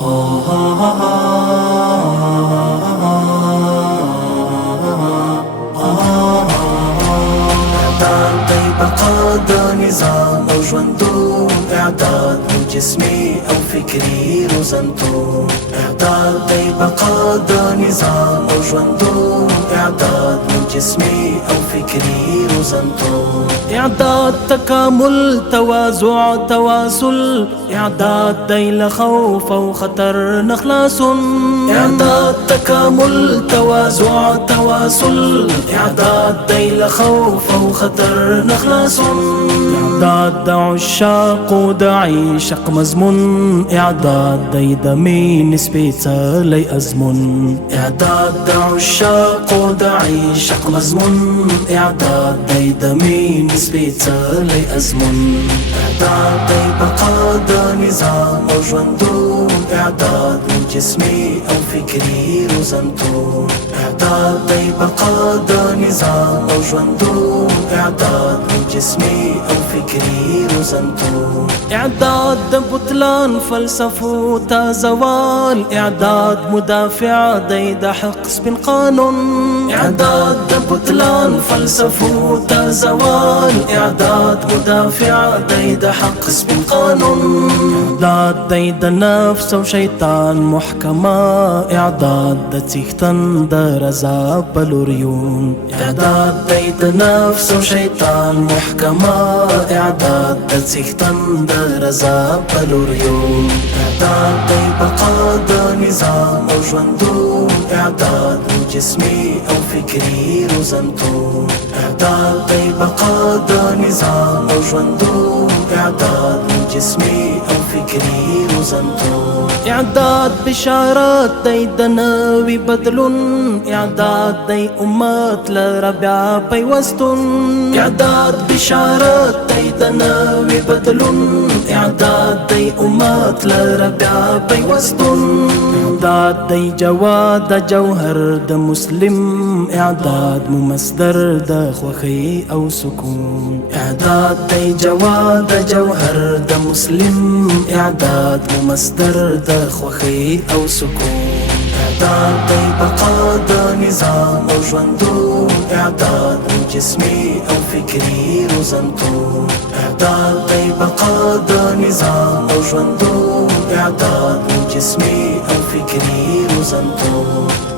اعداد دی بقا د نظام او ژوندون، اعداد مو جسمي او فکري روزنتون. اعداد دی بقا د نظام او ژوندون، اعداد مو جسمي او فکري روزنتون. اعداد تکامل تواضع تواصل، اعداد دی لخوف او خطر نخلاصون. اعداد تکامل تواضع تواصل، اعداد دی لخوف او خطر نخلاصون. اعداد د عشاق و د عشق مضمون، اعداد دی د مين سپیڅلی ازمون. اعداد د عشاق و د عشق مضمون، اعداد دی د مين سپیڅلی ازمون. اعداد دی بقا د نظام او ژوندون، اعداد مو جسمي او فکري روزنتون. اعداد دی بقا د نظام او ژوندون، اعداد مو جسمي او فکري روزنتون. اعداد د بطلان فلسفو تا زوال، اعداد مدافع دی د حق سپین قانون. اعداد د بطلان فلسفو تا زوال، اعداد مدافع دی د حق سپین قانون. اعداد دی د نفس او شیطان محکمه، اعداد د څښتن د رضا بلوریون. اعداد دی د نفس او شیطان محکمه، اعداد د څښتن د رضا بلوریون. اعداد دی بقا د نظام او ژوندون، اعداد مو جسمي او فکري روزنتون. اعداد دی بقا د نظام او ژوندون، اعداد مو جسمي او فکري روزنتون. اعداد بشارت دی د نوي بدلون، اعداد دی امت لره بیا پیوستون. اعداد بشارت دی د نوي بدلون، اعداد دی امت لره بیا پیوستون. اعداد دی جواد د جوهر د مسلم، اعداد مو مصدر د خوښۍ او سکون. اعداد دی جواد د جوهر د مسلم، اعداد مو مصدر د خوښۍ او سکون. اعداد دی بقا د نظام او ژوندون، اعداد مو جسمي او فکري روزنتون. اعداد دی بقا د نظام او ژوندون، اعداد مو جسمي او فکري روزنتون.